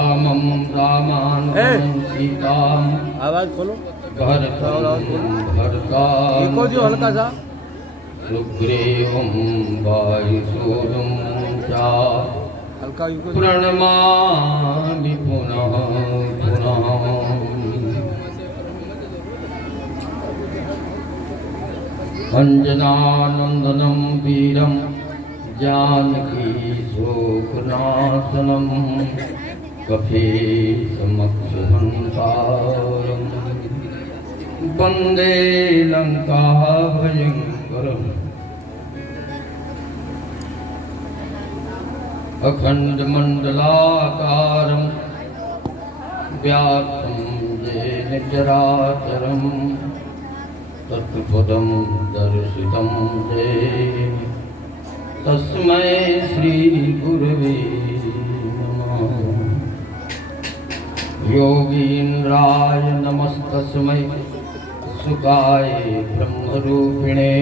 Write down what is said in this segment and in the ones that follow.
रामं रामानुजं सीतां आवाज खोलो भरतं देखो जो हल्का सा सुग्रीवं वायुसूदं च हल्का इनको प्रणमामि पुनः पुनः अंजनानंदनं वीरं जानकी शोकनाशनं कपीशमक्षहंसारं वन्दे लङ्काभयङ्करम् अखण्डमण्डलाकारं व्याप्तं येन चराचरं तत्पदं दर्शितं येन तस्मै श्रीगुरवे नमः। योगीन्द्राय नमस्तस्मै सुखाय ब्रह्मरूपिणे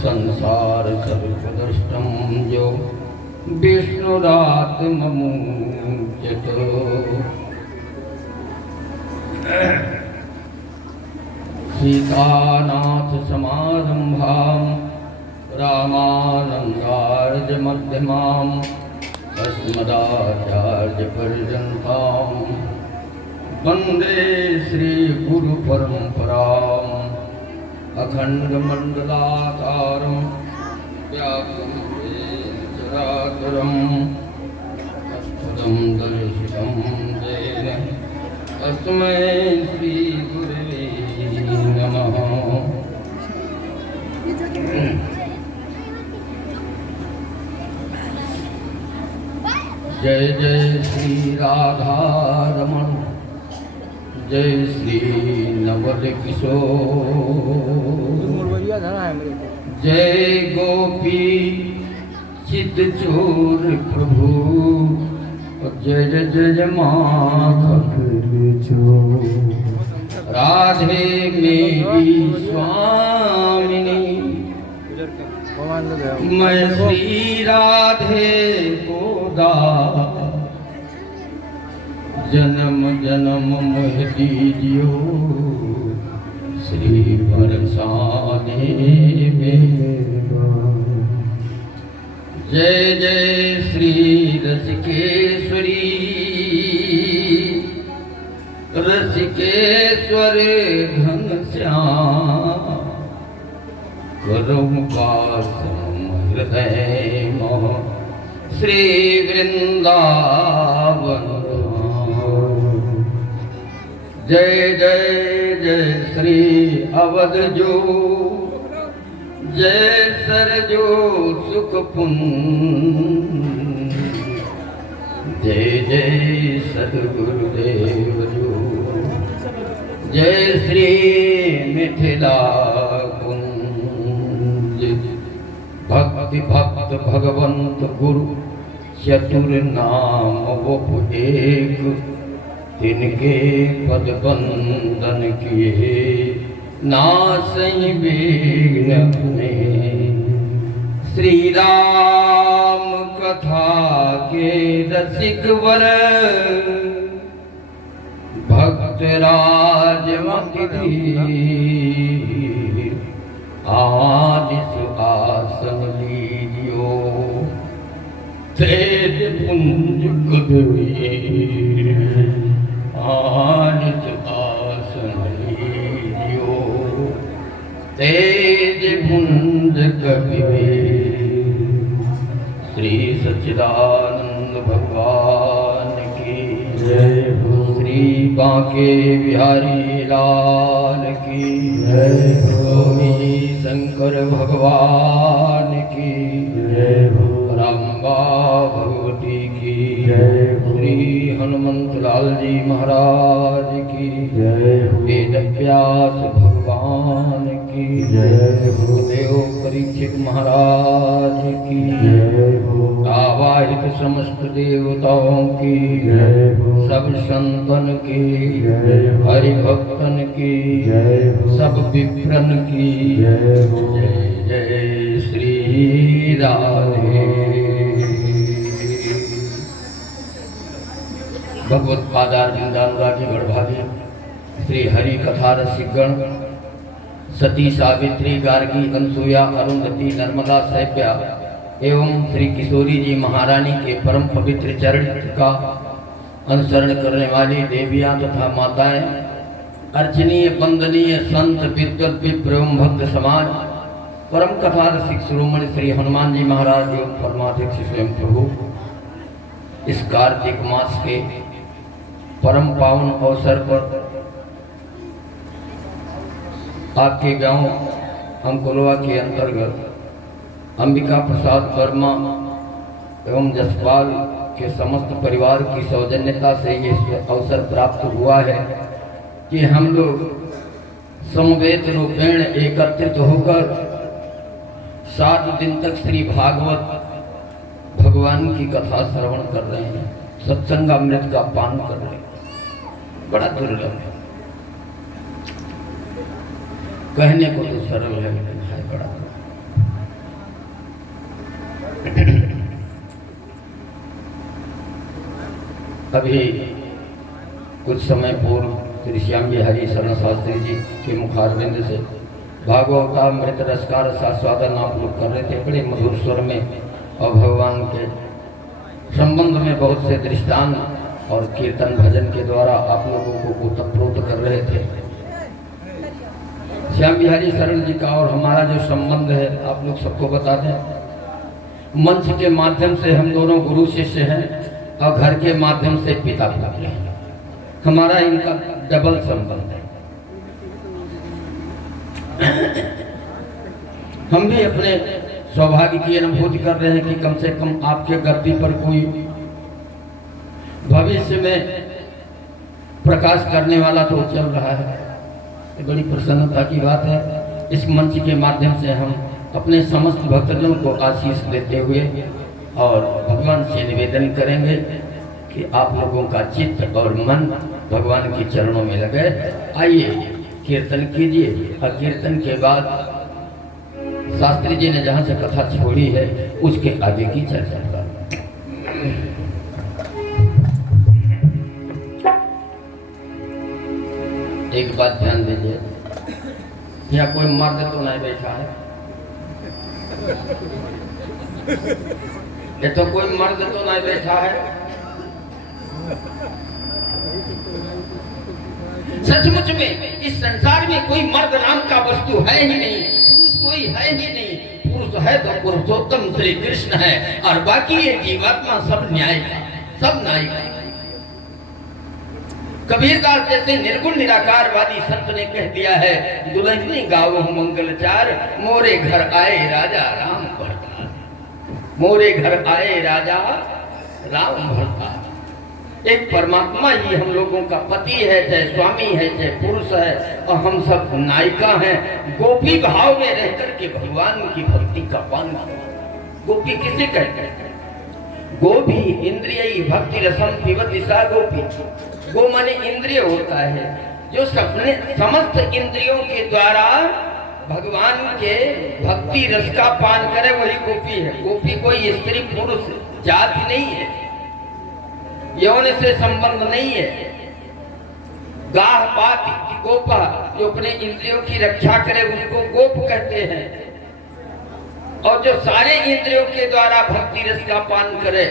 संसार सर्वदृष्टं यो विष्णुरात्ममुच्यत। सीतानाथ समारंभां रामानन्दार्यमध्यमाम् अस्मदाचार्यपर्यन्तां वन्दे श्रीगुरुपरम्पराम्। अखण्डमण्डलाकारं व्याप्तं येन चराचरं तत्पदं दर्शितं येन तस्मै श्रीगुरवे नमः। जय जय श्री राधा रमण जय श्री नवल किशोर जय गोपी चित चोर प्रभु जय जय जय माखन चोर राधे मेरी स्वामिनी मैं श्री राधे को जन्म जन्म मोह दीजियो श्री बरसाने में। जय जय श्री रसिकेश्वरी रसिकेश्वर घनश्याम करो मुकासम हृदय मोह श्री वृंदावन। जय जय जय श्री अवध जो जय सरजो सुख पुंज जय जय सद्गुरुदेव जो जय श्री मिथिला कुंज। भक्ति भक्त भगवंत गुरु चतुर नाम वो एक तिनके पद बंदन किए नासई बेग अपने। श्री राम कथा के रसिक वर भक्त राज आज सुआसन लीजियो तेज पुंज कबीर आज सुआसन लीजियो तेज पुंज कबीर। श्री सच्चिदानंद भगवान की जय हो। श्री बांके बिहारी लाल की जय हो। शंकर भगवान की जय हो। रामबा भगवती की जय हो। श्री हनुमंत लाल जी महाराज की जय हो। वेद व्यास भगवान की जय हो। देव परीक्षित महाराज की जय हो। आवाहित समस्त देवताओं की जय हो। सब संतन की जय हो। हरि भक्तन की जय हो। सब विप्रन की जय हो। जय जय श्री राधे। भगवत पादार वृंदानुरागी गणभागी श्री हरि कथा रसिकगण सती सावित्री गार्गी अनसुया अरुंधति नर्मदा सैप्या एवं श्री किशोरी जी महारानी के परम पवित्र चरित्र का अनुसरण करने वाली देवियां तथा माताएं, अर्चनीय वंदनीय संत विद्वत विप्र एवं भक्त समाज, परम कथा रसिक शिरोमणि श्री हनुमान जी महाराज एवं परमाध्यक्ष स्वयं प्रभु, इस कार्तिक मास के परम पावन अवसर पर आपके गांव अंकुलवा के अंतर्गत अंबिका प्रसाद वर्मा एवं जसपाल के समस्त परिवार की सौजन्यता से ये अवसर प्राप्त हुआ है कि हम लोग समवेत रूपेण एकत्रित होकर 7 दिन तक श्री भागवत भगवान की कथा श्रवण कर रहे हैं, सत्संगामृत का पान कर रहे हैं। बड़ा दुर्लभ है, कहने को तो सरल है लेकिन है बड़ा। अभी कुछ समय पूर्व श्री श्याम बिहारी शरण शास्त्री जी के मुखारविंद से भागवतामृत रस का रसास्वादन आप लोग कर रहे थे बड़े मधुर स्वर में, और भगवान के संबंध में बहुत से दृष्टांत और कीर्तन भजन के द्वारा आप लोगों को ओतप्रोत कर रहे थे। श्याम बिहारी शरण जी का और हमारा जो संबंध है आप लोग सबको बता दें। मंच के माध्यम से हम दोनों गुरु शिष्य हैं और घर के माध्यम से पिता पुत्र हैं। हमारा इनका डबल संबंध है। हम भी अपने सौभाग्य की अनुभूति कर रहे हैं कि कम से कम आपके गद्दी पर कोई भविष्य में प्रकाश करने वाला तो चल रहा है। बड़ी प्रसन्नता की बात है। इस मंच के माध्यम से हम अपने समस्त भक्तजनों को आशीष देते हुए और भगवान से निवेदन करेंगे कि आप लोगों का चित्त और मन भगवान के चरणों में लगे। आइए कीर्तन कीजिए और कीर्तन के बाद शास्त्री जी ने जहाँ से कथा छोड़ी है उसके आगे की चर्चा करें। एक बात ध्यान दीजिए, यहाँ कोई मर्द तो नहीं बैठा है, ये तो कोई मर्द तो नहीं बैठा है। सचमुच में इस संसार में कोई मर्द नाम का वस्तु है ही नहीं, पुरुष कोई है ही नहीं। पुरुष है तो पुरुषोत्तम श्री कृष्ण है और बाकी ये जीवात्मा सब न्याय का, सब न्याय का। कबीरदास जैसे निर्गुण निराकारवादी संत ने कह दिया है, दुल्हनी गाओ मंगलचार, मोरे घर आए राजा राम भरतार। मोरे घर आए राजा राम भरतार। एक परमात्मा ही हम लोगों का पति है, चाहे स्वामी है, चाहे पुरुष है, और हम सब नायिका हैं। गोपी भाव में रहकर के भगवान की भक्ति का पान। गोपी किसे कहते हैं? गोपी इंद्रिय भक्ति रसम पिबति सा गोपी। गो माने इंद्रिय होता है, जो सपने समस्त इंद्रियों के द्वारा भगवान के भक्ति रस का पान करे वही गोपी है। गोपी कोई स्त्री पुरुष जाति नहीं है, यौन से संबंध नहीं है। गाह पात गोपा, जो अपने इंद्रियों की रक्षा करे उसको गोप कहते हैं, और जो सारे इंद्रियों के द्वारा भक्ति रस का पान करे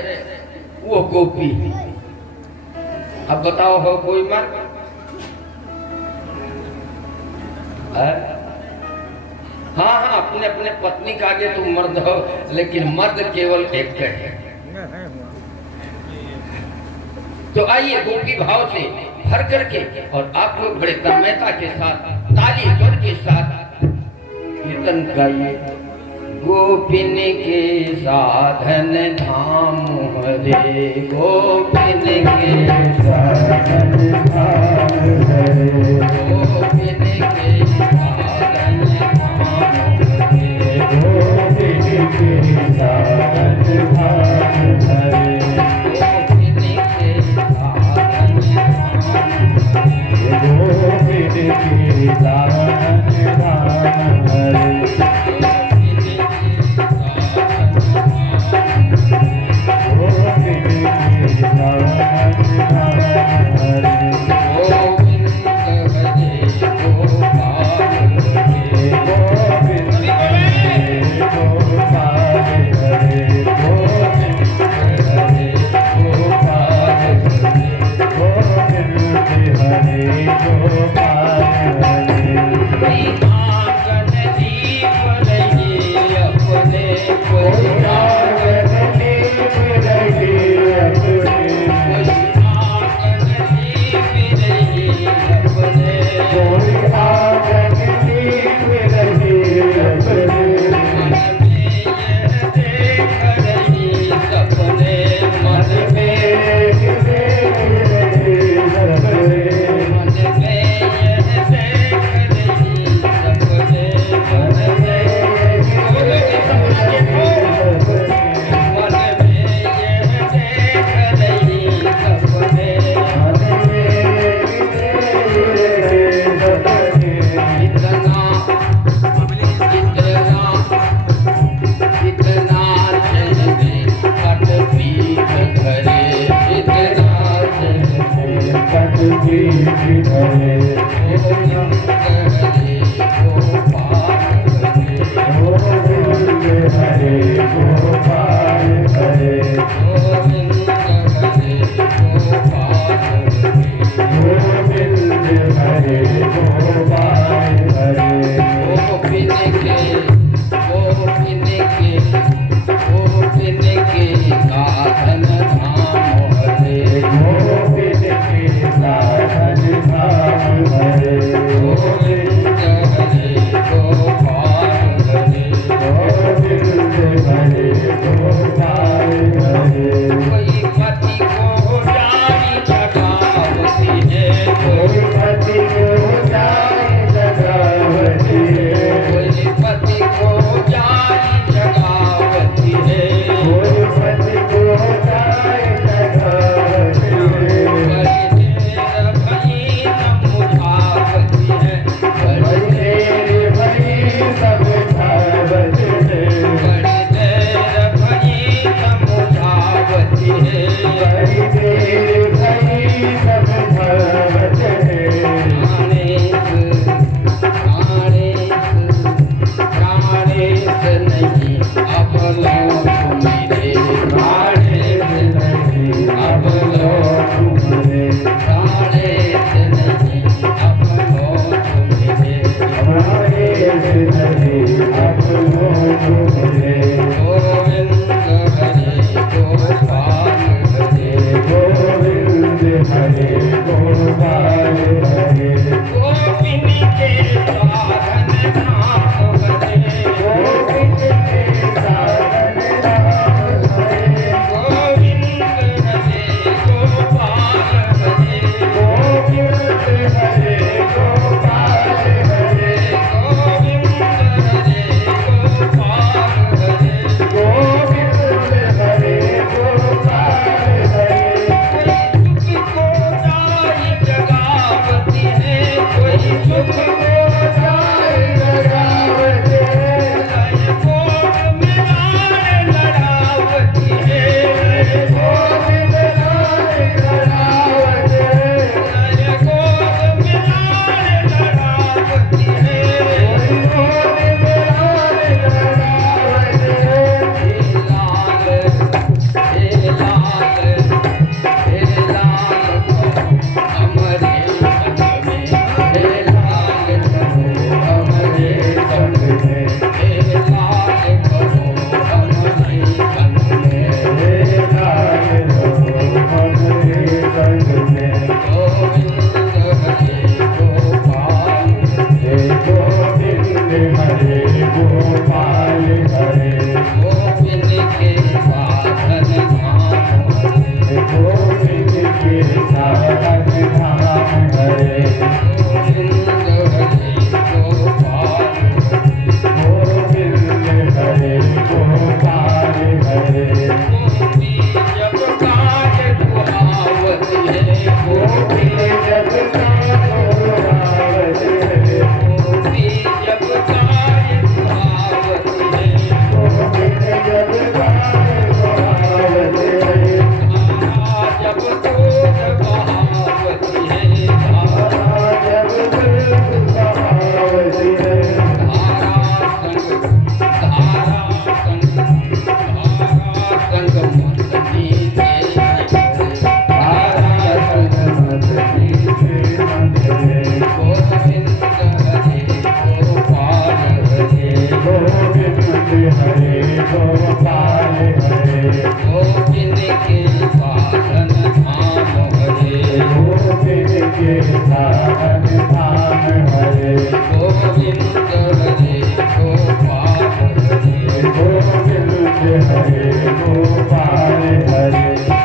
वो गोपी है। अब बताओ हो कोई मर्द? हाँ हाँ, अपने अपने पत्नी का आगे तुम मर्द हो, लेकिन मर्द केवल एक है। तो आइए गोपी भाव से भर करके, और आप लोग बड़े तन्मयता के साथ ताली स्वर के साथ कीर्तन गाइए। गोपिन के साधन धाम हरे, गोपिन के साधन धाम हरे, गोपिन के साधन धाम हरे, गोपिन के साधन धाम हरे, गोपिन के साधन धाम हरे। Hare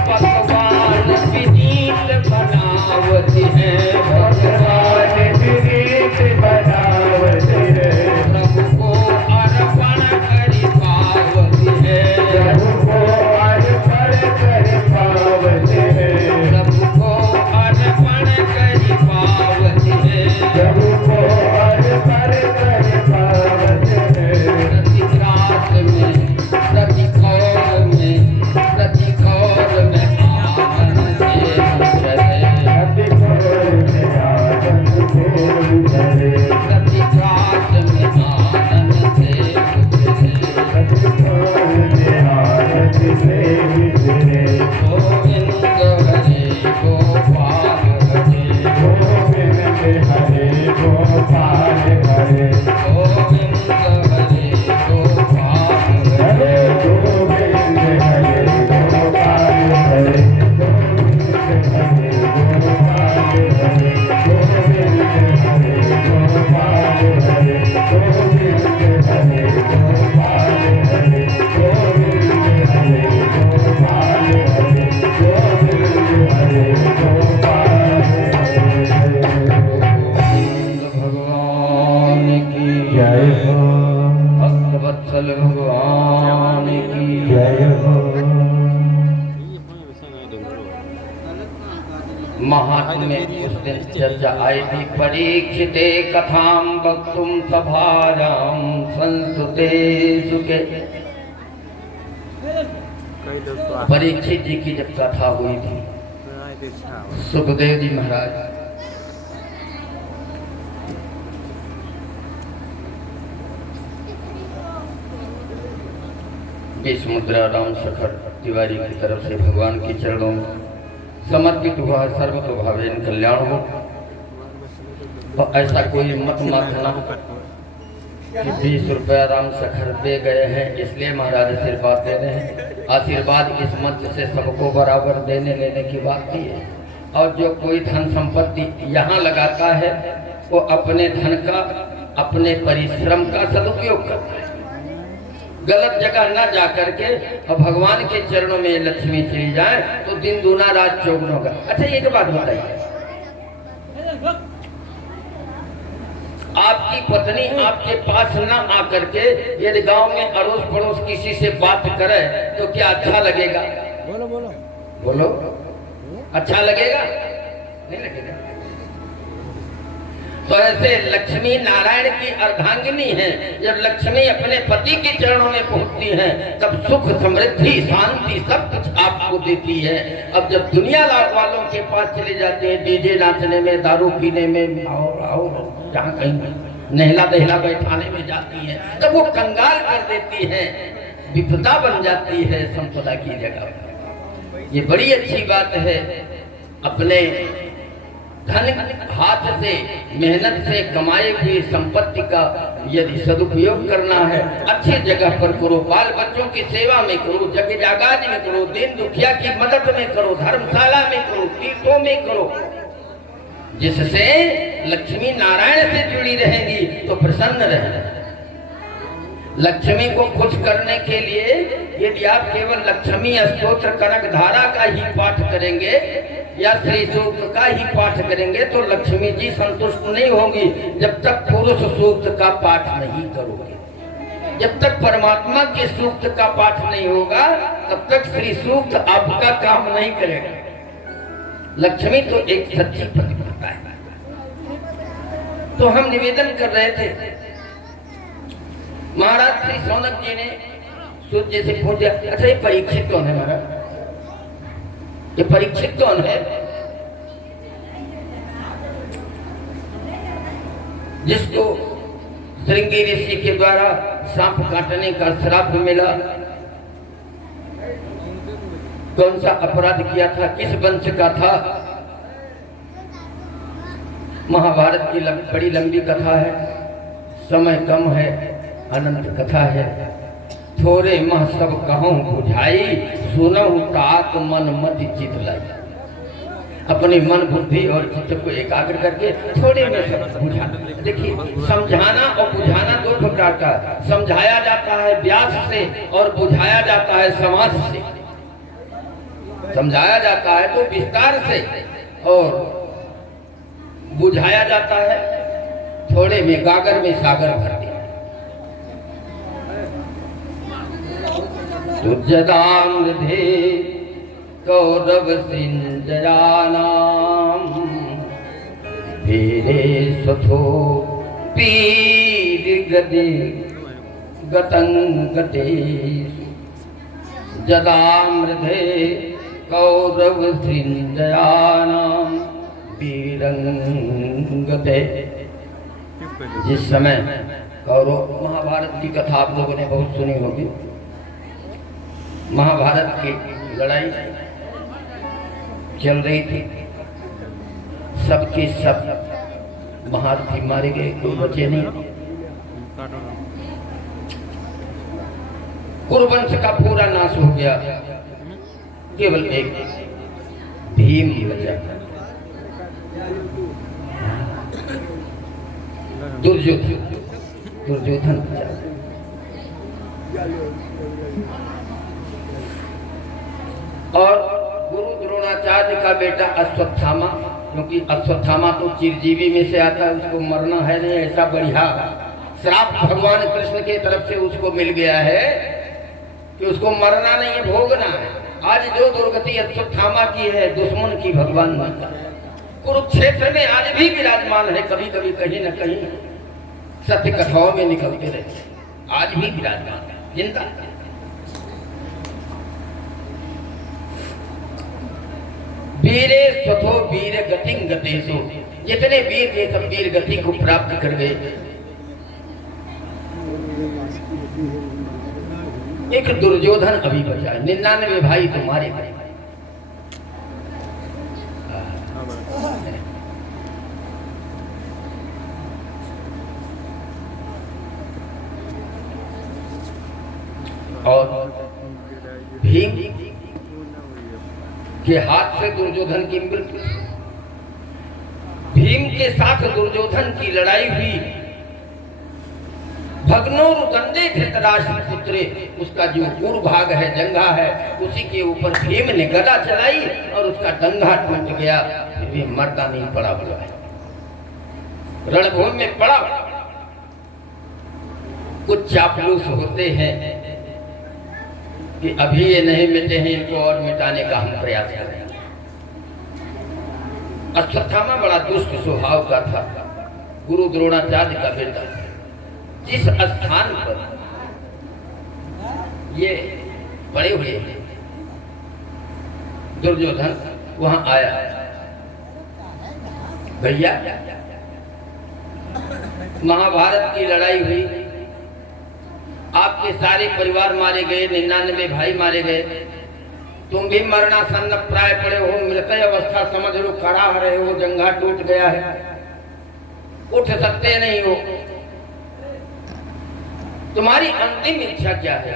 भगवान विनीत बनावत है, प्रभु को अर्पण करि पावत है, प्रभु को अर्पण करि पावत है, प्रति रात में, प्रति कौर में, प्रति कौर में आनंद से गुजरे, प्रति रात में आनंद से गुजरे, गोविंद हरे गोपाल हरे, गोविंद हरे गोपाल हरे, भगवान की जय हो, भक्तवत्सल भगवान की जय हो। महात्म्य में उस दिन चर्चा आई थी। परीक्षिते कथाम वक्तुम सभाराम संस्तुते सुके। परीक्षित जी की जब कथा हुई थी, सुखदेव जी महाराज विष्णुमुद्रा राम शेखर तिवारी की तरफ से भगवान के चरणों में समर्पित हुआ। सर्वतोभावेन कल्याण हो। और ऐसा कोई मत मानना कि 20 रुपया राम शेखर दे गए हैं इसलिए महाराज आशीर्वाद दे रहे हैं। आशीर्वाद इस मंच से सबको बराबर देने लेने की बात नहीं है। और जो कोई धन संपत्ति यहाँ लगाता है वो अपने धन का, अपने परिश्रम का सदुपयोग करता है। गलत जगह न जा करके और भगवान के चरणों में लक्ष्मी चली जाए तो दिन दूना रात चौगुना होगा। अच्छा एक बात बताइए, आपकी पत्नी आपके पास न आकर के यदि गांव में अड़ोस पड़ोस किसी से बात करे तो क्या अच्छा लगेगा? बोलो बोलो बोलो, अच्छा लगेगा? नहीं लगेगा। तो ऐसे लक्ष्मी नारायण की अर्धांगिनी है। जब लक्ष्मी अपने पति के चरणों में पहुंचती है तब सुख, समृद्धि, शांति सब कुछ आपको देती है। अब जब दुनिया वालों के पास चले जाते हैं डीजे नाचने में, दारू पीने में, आओ जहाँ कहीं नहला दहला बैठाने में जाती है तब वो कंगाल कर देती है, विपदा बन जाती है संपदा की जगह। ये बड़ी अच्छी बात है। अपने धन हाथ से मेहनत से कमाई हुई संपत्ति का यदि सदुपयोग करना है अच्छी जगह पर करो, बाल बच्चों की सेवा में करो, जग जागाज में करो, दीन दुखिया की मदद में करो, धर्मशाला में करो, तीर्थों में करो, जिससे लक्ष्मी नारायण से जुड़ी रहेंगी तो प्रसन्न रहेंगे। लक्ष्मी को खुश करने के लिए यदि आप केवल लक्ष्मी स्तोत्र कनक धारा का ही पाठ करेंगे या श्री सूक्त का ही पाठ करेंगे तो लक्ष्मी जी संतुष्ट नहीं होंगी। जब तक पुरुष सूक्त का पाठ नहीं करोगे, जब तक परमात्मा के सूक्त का पाठ नहीं होगा तब तक श्री सूक्त आपका काम नहीं करेगा। लक्ष्मी तो एक सच्ची पतिव्रता है। तो हम निवेदन कर रहे थे, महाराज श्री सौनक जी ने सूर्य से पूछा, अच्छा ये परीक्षित कौन है महाराज? ये परीक्षित कौन है? जिसको श्रृंगी ऋषि के द्वारा सांप काटने का श्राप मिला। कौन सा अपराध किया था? किस वंश का था? महाभारत की बड़ी लंबी कथा है, समय कम है, अनंत कथा है। थोड़े मह सब कहूं बुझाई, सुनहु तात मन मति चित लाई। अपनी मन बुद्धि और चित्त को एकाग्र करके थोड़े में सब बुझा। देखिए, समझाना और बुझाना दो प्रकार का। समझाया जाता है व्यास से और बुझाया जाता है समाज से। समझाया जाता है तो विस्तार से और बुझाया जाता है थोड़े में, गागर में सागर भर दिया। तुझदांगधे कौरव सिंजयानाम धीरे सथो पीर गदे गतंगते जदामृधे कौरव सिंजयानाम वीरंगते। जिस समय कौरव, महाभारत की कथा आप लोगों ने बहुत सुनी होगी। महाभारत की लड़ाई चल रही थी, सबके सब महारथी मारे गए, कोई बचे नहीं। कुरुवंश का पूरा नाश हो गया, केवल एक भीम बचा, दुर्योधन बचा। और गुरु द्रोणाचार्य का बेटा अश्वत्थामा, क्योंकि अश्वत्थामा तो चिरजीवी में से आता है, उसको मरना है नहीं, ऐसा बढ़िया श्राप भगवान कृष्ण के तरफ से उसको मिल गया है कि उसको मरना नहीं है, भोगना है। आज जो दुर्गति अश्वत्थामा की है, दुश्मन की भगवान मानता है। कुरुक्षेत्र में आज भी विराजमान है, कभी कभी कहीं न कहीं सत्य कथाओं में निकलते रहते, आज भी विराजमान है, जिंदा। वीरे स्वथो वीर गतिं गतेषु, जितने वीर ये सब वीर गति को प्राप्त कर गए। एक दुर्योधन अभी बचा, 99 भाई तुम्हारे भाई। और भीम के हाथ से दुर्योधन की मृत्यु। भीम के साथ दुर्योधन की लड़ाई हुई। भग्नोरुदंडे धृतराष्ट्र पुत्रे, उसका जो पूर्व भाग है, जंघा है, उसी के ऊपर भीम ने गदा चलाई और उसका डंगा टूट गया, फिर भी मरता नहीं, पड़ा हुआ है, रणभूमि में पड़ा। कुछ चापलूस होते हैं कि अभी ये नहीं मिटे हैं, इनको और मिटाने का हम प्रयास कर रहे हैं। अश्वत्थामा बड़ा दुष्ट स्वभाव का था, गुरु द्रोणाचार्य का बेटा। जिस स्थान पर ये पड़े हुए हैं दुर्योधन, वहां आया, भैया महाभारत की लड़ाई हुई, आपके सारे परिवार मारे गए, 99 भाई मारे गए, तुम भी मरना सन्न प्राय पड़े हो, मृतय अवस्था समझ लो, खड़ा रहे हो, जंघा टूट गया है, उठ सकते नहीं हो, तुम्हारी अंतिम इच्छा क्या है?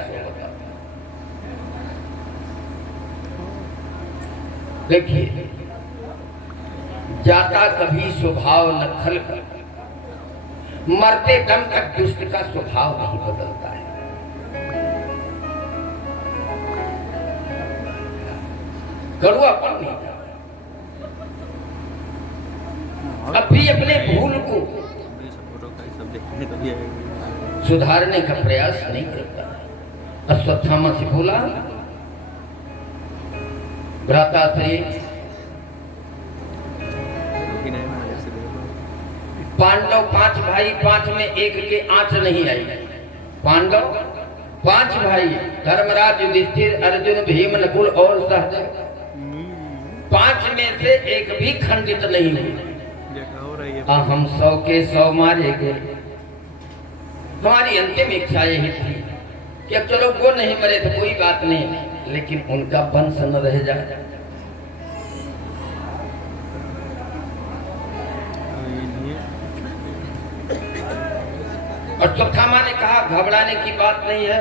देखिए, जाता कभी स्वभाव न खल कर, मरते दम तक दुष्ट का स्वभाव नहीं बदलता है। कड़वापन नहीं था, अब भी अपने भूल को सुधारने का प्रयास नहीं करता। अश्वत्थामा से बोला, भ्राता से पांडव 5 भाई, 5 में एक के आंच नहीं आई। पांडव 5 भाई, धर्मराज, युधिष्ठिर, अर्जुन, भीम, नकुल और सहदेव, 5 में से एक भी खंडित नहीं हुई। हम 100 के 100 मारे गए। हमारी अंतिम इच्छा यही थी कि अब चलो वो नहीं मरे तो कोई बात नहीं, लेकिन उनका वंश न रह जाए। अश्वत्थामा ने कहा, घबराने की बात नहीं है,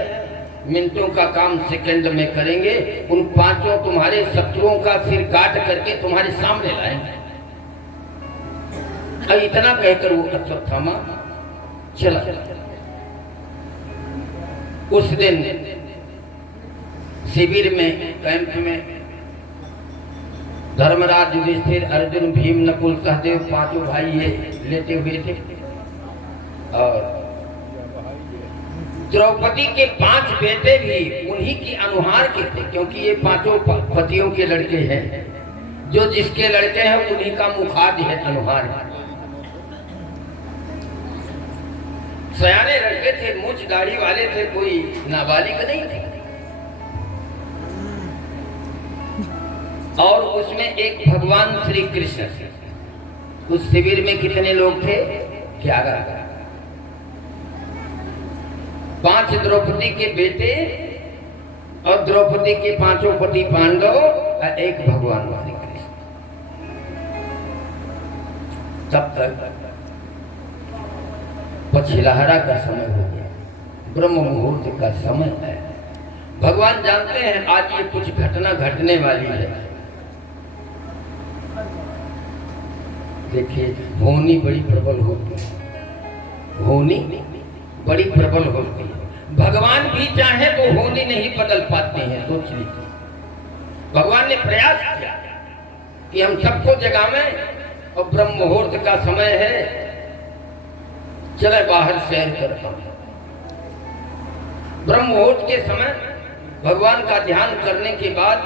मिनटों का काम सेकंड में करेंगे। उन पांचों तुम्हारे शत्रुओं का सिर काट करके तुम्हारे सामने लाएंगे। अब इतना कहकर वो अश्वत्थामा चला। उस दिन शिविर में, कैंप में धर्मराज, युधिष्ठिर, अर्जुन, भीम, नकुल, सहदेव पांचों भाई ये लेटे हुए थे। और द्रौपदी के 5 बेटे भी उन्हीं की अनुहार के थे, क्योंकि ये पांचों पतियों के लड़के हैं। जो जिसके लड़के हैं उन्हीं का मुखाद है, अनुहार है। सयाने लड़के थे, मूछ दाढ़ी वाले थे, कोई नाबालिग नहीं थे। और उसमें एक भगवान श्री कृष्ण थे। उस शिविर में कितने लोग थे? 11। 5 द्रौपदी के बेटे और द्रौपदी के 5 पति पांडव और एक भगवान श्री कृष्ण। तब तक पछिलहरा का समय हो गया, ब्रह्म मुहूर्त का समय है। भगवान जानते हैं आज ये कुछ घटना घटने वाली है। देखिए, होनी बड़ी प्रबल होती है, होनी बड़ी प्रबल होती है। भगवान भी चाहे तो होनी नहीं बदल पाते हैं। सोच लीजिए, भगवान ने प्रयास किया कि हम सबको जगावें और ब्रह्म मुहूर्त का समय है, चले बाहर सैर करता हूं। ब्रह्म मुहूर्त के समय भगवान का ध्यान करने के बाद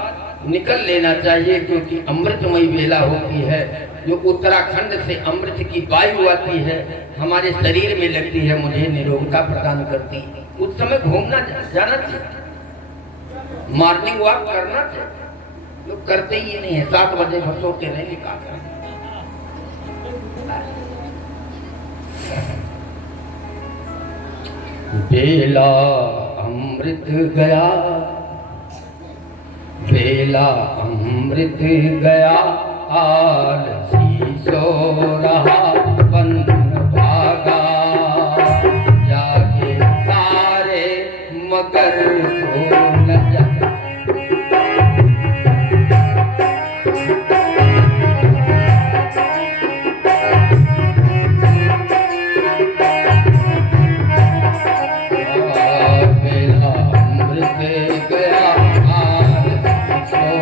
निकल लेना चाहिए, क्योंकि अमृतमयी बेला होती है। जो उत्तराखंड से अमृत की वायु आती है, हमारे शरीर में लगती है, मुझे निरोगता प्रदान करती है। उस समय घूमना जाना चाहिए, मॉर्निंग वॉक करना चाहिए। लोग करते ही नहीं है, 7 बजे भर सोते नहीं निकाल। बेला अमृत गया, बेला अमृत गया, आलसी सो रहा बन भागा, जागे सारे मगर सो